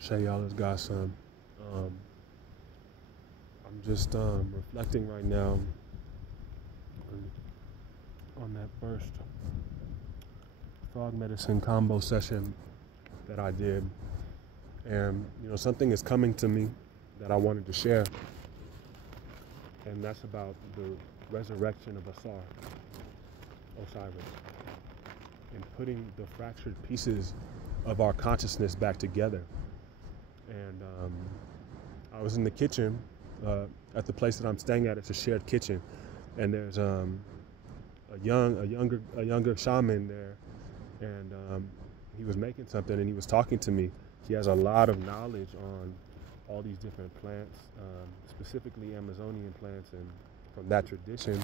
Shay y'all has got some. Um, I'm just reflecting right now on that first frog medicine combo session that I did. And, something is coming to me that I wanted to share. And that's about the resurrection of Osiris, and putting the fractured pieces of our consciousness back together. And I was in the kitchen at the place that I'm staying at. It's a shared kitchen, and there's a younger shaman there, and he was making something, and he was talking to me. He has a lot of knowledge on all these different plants, specifically Amazonian plants, and from that tradition.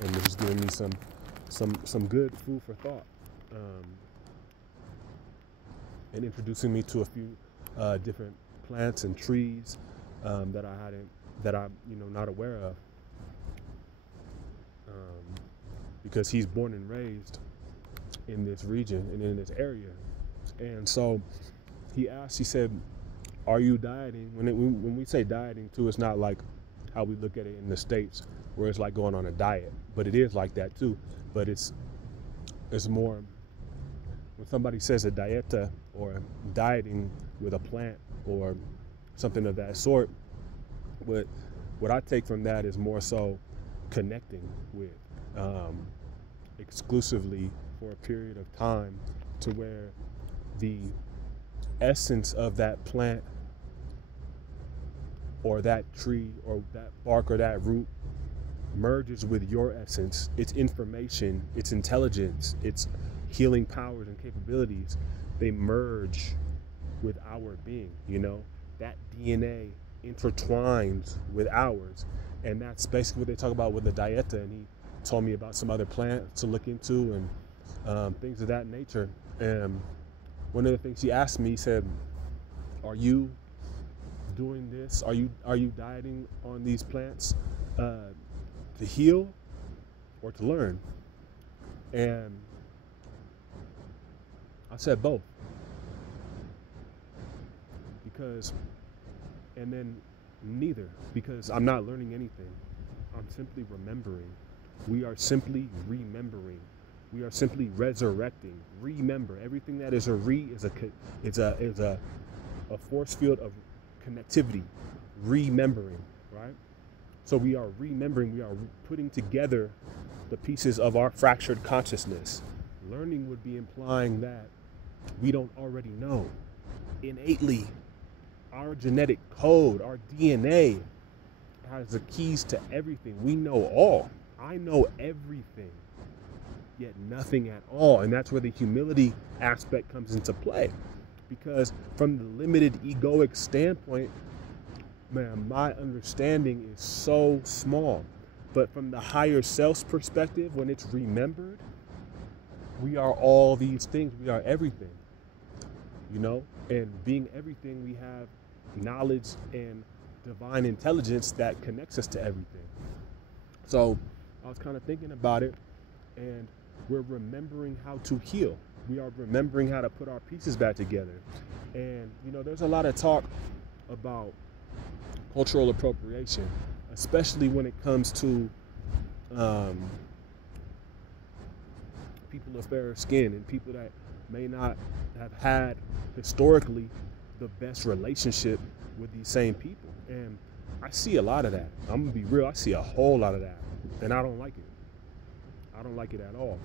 And he was giving me some good food for thought, and introducing me to a few different plants and trees that I'm not aware of, because he's born and raised in this region and in this area. And so he said, are you dieting? When we say dieting too, it's not like how we look at it in the States, where it's like going on a diet, but it is like that too. But it's more, when somebody says a dieta or dieting with a plant or something of that sort, what I take from that is more so connecting with, exclusively for a period of time, to where the essence of that plant or that tree or that bark or that root merges with your essence, its information, its intelligence, its healing powers and capabilities. They merge with our being, that DNA intertwines with ours. And that's basically what they talk about with the dieta. And he told me about some other plants to look into, and things of that nature. And one of the things he asked me, he said, are you doing this? Are you dieting on these plants to heal or to learn? And I said both. And then neither, because I'm not learning anything. I'm simply remembering. We are simply remembering. We are simply resurrecting. Remember, everything that is is a force field of connectivity. Remembering, right? So we are remembering. We are putting together the pieces of our fractured consciousness. Learning would be implying that we don't already know innately. Our genetic code, our DNA, has the keys to everything. We know all. I know everything, yet nothing at all. And that's where the humility aspect comes into play. Because from the limited egoic standpoint, man, my understanding is so small. But from the higher self's perspective, when it's remembered, we are all these things. We are everything, and being everything, we have knowledge and divine intelligence that connects us to everything. So I was kind of thinking about it, and we're remembering how to heal. We are remembering how to put our pieces back together. And there's a lot of talk about cultural appropriation, especially when it comes to people of fairer skin and people that may not have had historically the best relationship with these same people. And I see a lot of that. I'm gonna be real, I see a whole lot of that, and I don't like it. I don't like it at all.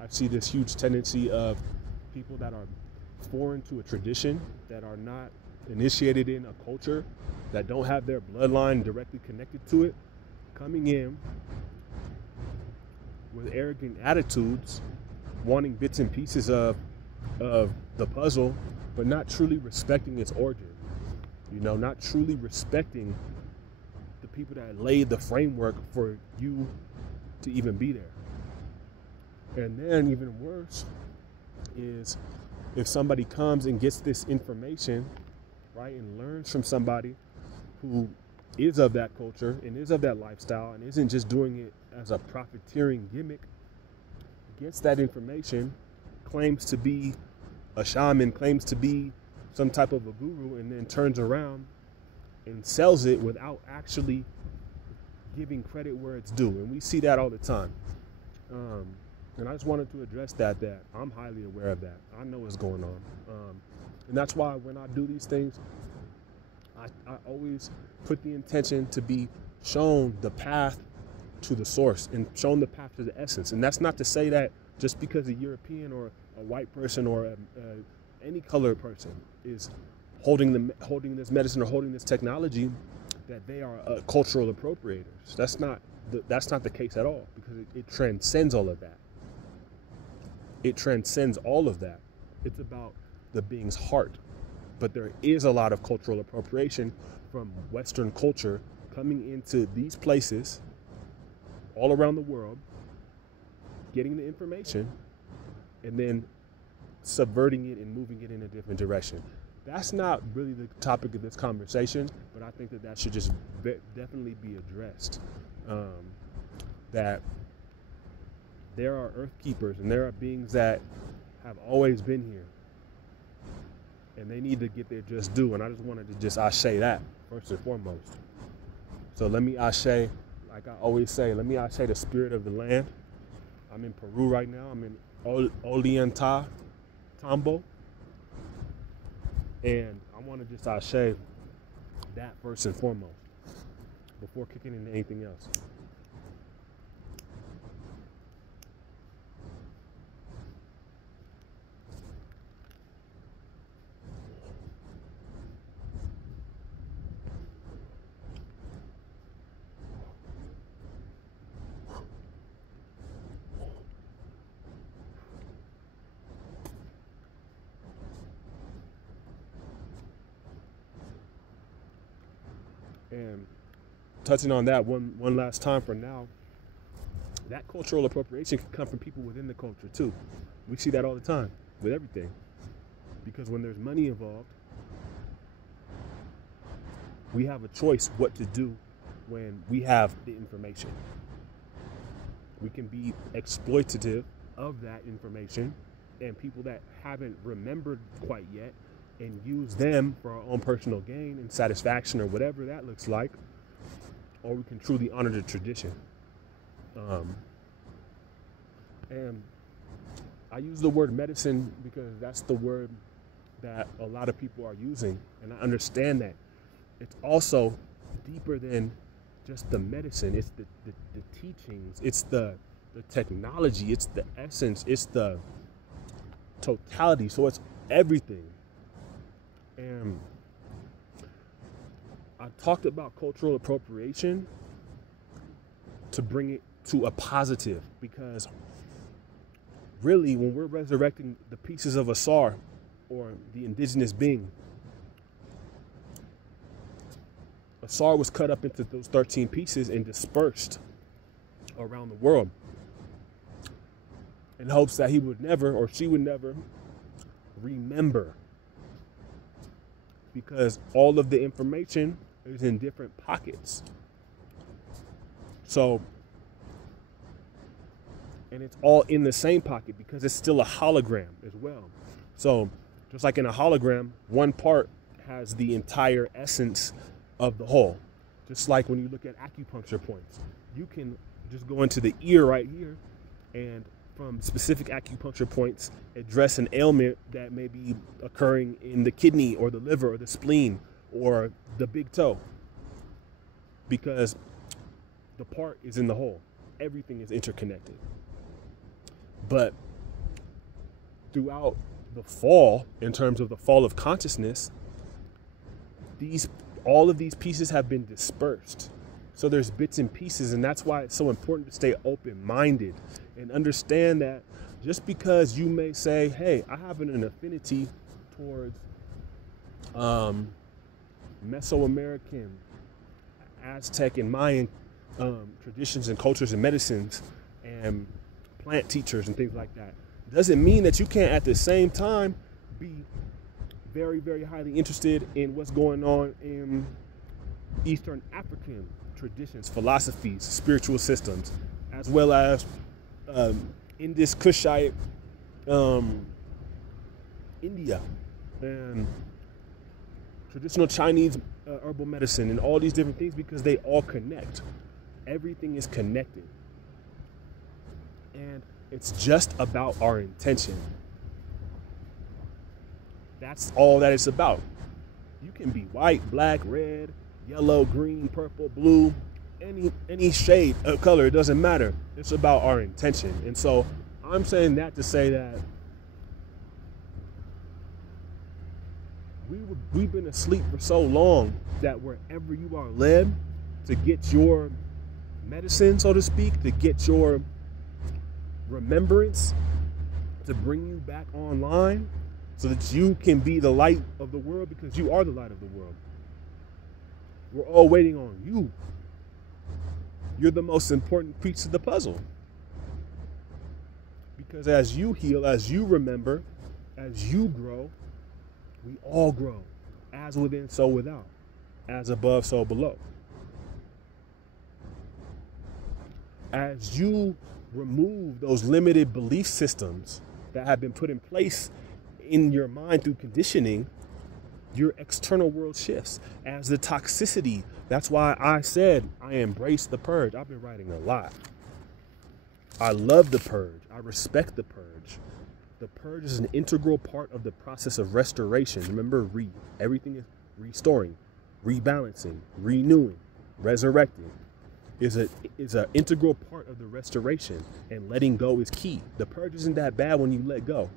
I see this huge tendency of people that are foreign to a tradition, that are not initiated in a culture, that don't have their bloodline directly connected to it, coming in with arrogant attitudes, wanting bits and pieces of the puzzle, but not truly respecting its origin. Not truly respecting the people that laid the framework for you to even be there. And then even worse is if somebody comes and gets this information, right, and learns from somebody who is of that culture and is of that lifestyle and isn't just doing it as a profiteering gimmick, gets that information, claims to be a shaman claims to be some type of a guru and then turns around and sells it without actually giving credit where it's due. And we see that all the time. And I just wanted to address that I'm highly aware of that. I know what's going on. And that's why when I do these things, I always put the intention to be shown the path to the source and shown the path to the essence. And that's not to say that just because a European or a white person or any colored person is holding this medicine or holding this technology, that they are cultural appropriators. That's not the case at all, because it transcends all of that. It transcends all of that. It's about the being's heart. But there is a lot of cultural appropriation from Western culture coming into these places all around the world, getting the information, and then subverting it and moving it in a different direction. That's not really the topic of this conversation, but I think that should just definitely be addressed. That there are earth keepers and there are beings that have always been here, and they need to get their just due. And I just wanted to just ashe that first and foremost. So let me ashe, like I always say, let me ashe the spirit of the land. I'm in Peru right now. I'm in Ollantaytambo. And I want to just ashe that first and foremost before kicking into anything else. And touching on that one last time for now, that cultural appropriation can come from people within the culture too. We see that all the time with everything. Because when there's money involved, we have a choice what to do when we have the information. We can be exploitative of that information, and people that haven't remembered quite yet, and use them for our own personal gain and satisfaction or whatever that looks like, or we can truly honor the tradition. And I use the word medicine because that's the word that a lot of people are using, and I understand that. It's also deeper than just the medicine. It's the teachings, it's the technology, it's the essence, it's the totality. So it's everything. And I talked about cultural appropriation to bring it to a positive, because really when we're resurrecting the pieces of Asar, or the indigenous being, Asar was cut up into those 13 pieces and dispersed around the world in hopes that he would never, or she would never, remember, because all of the information is in different pockets. So, and it's all in the same pocket because it's still a hologram as well. So just like in a hologram, one part has the entire essence of the whole. Just like when you look at acupuncture points, you can just go into the ear right here and from specific acupuncture points address an ailment that may be occurring in the kidney or the liver or the spleen or the big toe, because the part is in the whole. Everything is interconnected. But throughout the fall, in terms of the fall of consciousness, all of these pieces have been dispersed. So there's bits and pieces, and that's why it's so important to stay open-minded and understand that just because you may say, hey, I have an affinity towards Mesoamerican, Aztec, and Mayan traditions and cultures and medicines and plant teachers and things like that, doesn't mean that you can't at the same time be very, very highly interested in what's going on in Eastern African traditions, philosophies, spiritual systems, as well as Indus Kushite India and traditional Chinese herbal medicine and all these different things, because they all connect. Everything is connected. And it's just about our intention. That's all that it's about. You can be white, black, red, yellow, green, purple, blue, any shade of color, it doesn't matter. It's about our intention. And so I'm saying that to say that we've been asleep for so long that wherever you are led to get your medicine, so to speak, to get your remembrance, to bring you back online so that you can be the light of the world, because you are the light of the world. We're all waiting on you. You're the most important piece of the puzzle. Because as you heal, as you remember, as you grow, we all grow. As within, so without. As above, so below. As you remove those limited belief systems that have been put in place in your mind through conditioning, your external world shifts. As the toxicity, that's why I said I embrace the purge. I've been writing a lot. I love the purge. I respect the purge. The purge is an integral part of the process of restoration. Remember, everything is restoring, rebalancing, renewing, resurrecting. Is an integral part of the restoration, and letting go is key. The purge isn't that bad when you let go.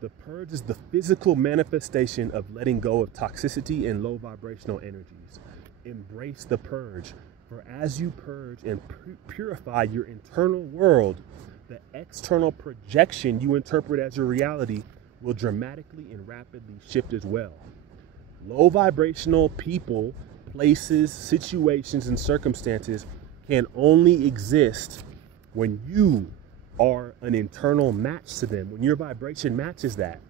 The purge is the physical manifestation of letting go of toxicity and low vibrational energies. Embrace the purge, for as you purge and purify your internal world, the external projection you interpret as your reality will dramatically and rapidly shift as well. Low vibrational people, places, situations, and circumstances can only exist when you are an internal match to them, when your vibration matches that.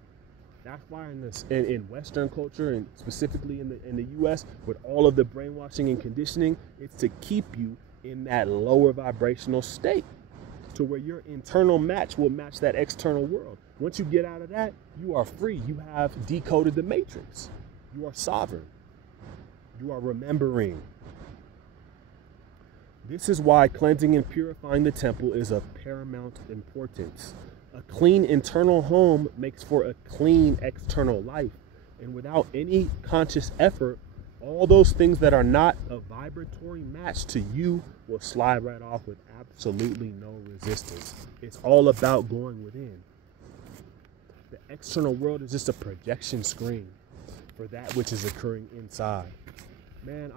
That's why in Western culture, and specifically in the US, with all of the brainwashing and conditioning, it's to keep you in that lower vibrational state, to where your internal match will match that external world. Once you get out of that, you are free. You have decoded the matrix. You are sovereign. You are remembering. This is why cleansing and purifying the temple is of paramount importance. A clean internal home makes for a clean external life. And without any conscious effort, all those things that are not a vibratory match to you will slide right off with absolutely no resistance. It's all about going within. The external world is just a projection screen for that which is occurring inside. Man,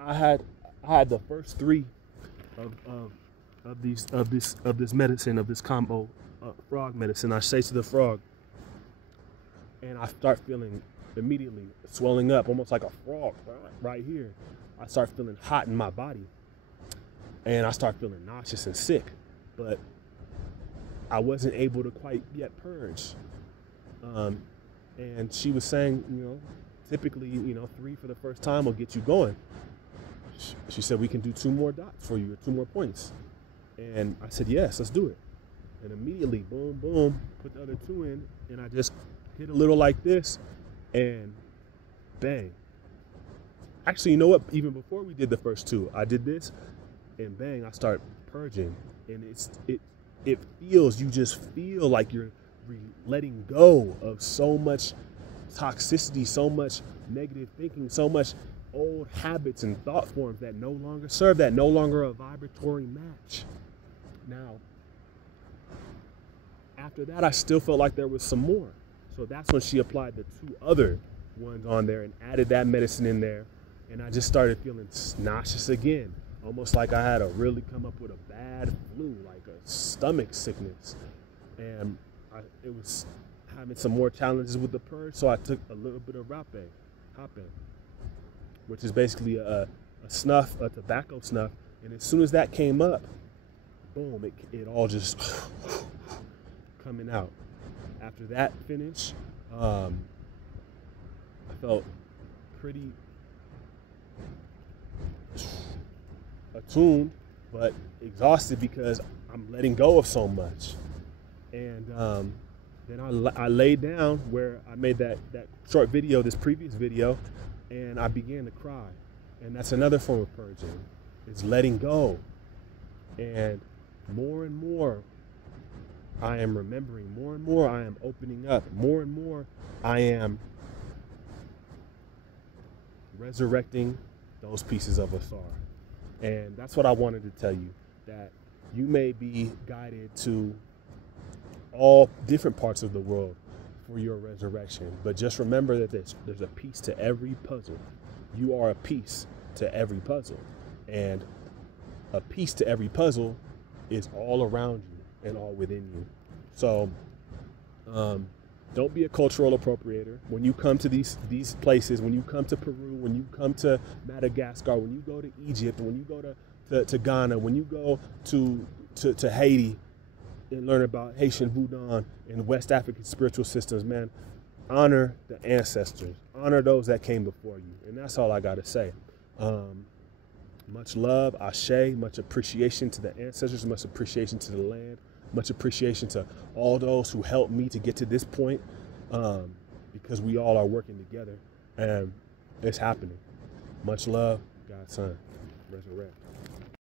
I had the first three of this medicine, of this combo, frog medicine. I say to the frog, and I start feeling immediately swelling up, almost like a frog right here. I start feeling hot in my body, and I start feeling nauseous and sick, but I wasn't able to quite yet purge. And she was saying, typically, 3 for the first time will get you going. She said, we can do 2 more dots for you, or 2 more points. And I said, yes, let's do it. And immediately, boom, boom, put the other 2 in, and I just hit a little like this, and bang. Actually, you know what? Even before we did the first 2, I did this, and bang, I start purging. And it feels, you just feel like you're letting go of so much toxicity, so much negative thinking, so much old habits and thought forms that no longer serve, that no longer a vibratory match. Now, after that, I still felt like there was some more. So that's when she applied the 2 other ones on there and added that medicine in there. And I just started feeling nauseous again, almost like I had really come up with a bad flu, like a stomach sickness. And it was having some more challenges with the purge, so I took a little bit of Hape, which is basically a snuff, a tobacco snuff. And as soon as that came up, boom, it all just coming out. After that finished, I felt pretty attuned, but exhausted because I'm letting go of so much. And then I laid down where I made that short video, this previous video, and I began to cry. And that's another form of purging. It's letting go. And more I am remembering, more and more I am opening up, more and more I am resurrecting those pieces of Asar. And that's what I wanted to tell you, that you may be guided to all different parts of the world for your resurrection, but just remember that there's a piece to every puzzle. You are a piece to every puzzle, and a piece to every puzzle is all around you and all within you. So don't be a cultural appropriator. When you come to these places, when you come to Peru, when you come to Madagascar, when you go to Egypt, when you go to Ghana, when you go to Haiti and learn about Haitian Voodoo and West African spiritual systems, man, honor the ancestors, honor those that came before you. And that's all I got to say. Much love, ashe, much appreciation to the ancestors, much appreciation to the land, much appreciation to all those who helped me to get to this point, because we all are working together and it's happening. Much love, God's Son, resurrect.